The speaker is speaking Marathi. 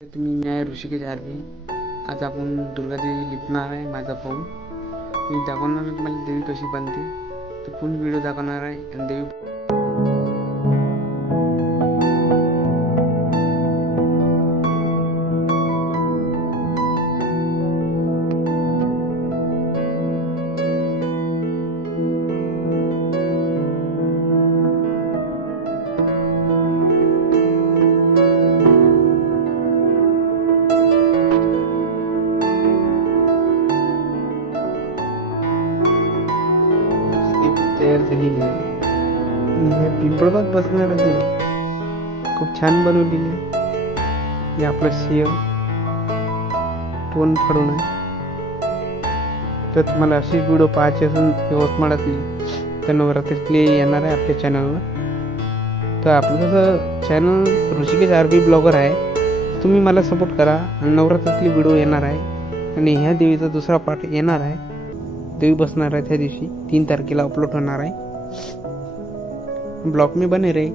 तुम्ही मी आहे ऋषिकेश आरवी. आज आपण दुर्गादेवी लिपणार आहे. माझा पाहून मी दाखवणार मला देवी कशी बनते. तर पूर्ण व्हिडिओ दाखवणार आहे. आणि देवी तयार झालेली आहे. हे पिंपळात बसणार आहे. खूप छान बनवलेली आहे. हे आपलं शेव टोन फाडून आहे. तर तुम्हाला अशी व्हिडिओ पाहायची असून यवतमाळातली तर नवरात्रीतली येणार आहे आपल्या चॅनलवर. तर आपलं कसं चॅनल ऋषिकेश आरबी ब्लॉगर आहे. तुम्ही मला सपोर्ट करा. आणि नवरात्रीतली व्हिडिओ येणार आहे. आणि ह्या देवीचा दुसरा पार्ट येणार आहे. देवी बसणार आहे त्या दिवशी 3 तारखेला अपलोड होणार आहे. ब्लॉग में बने रहे.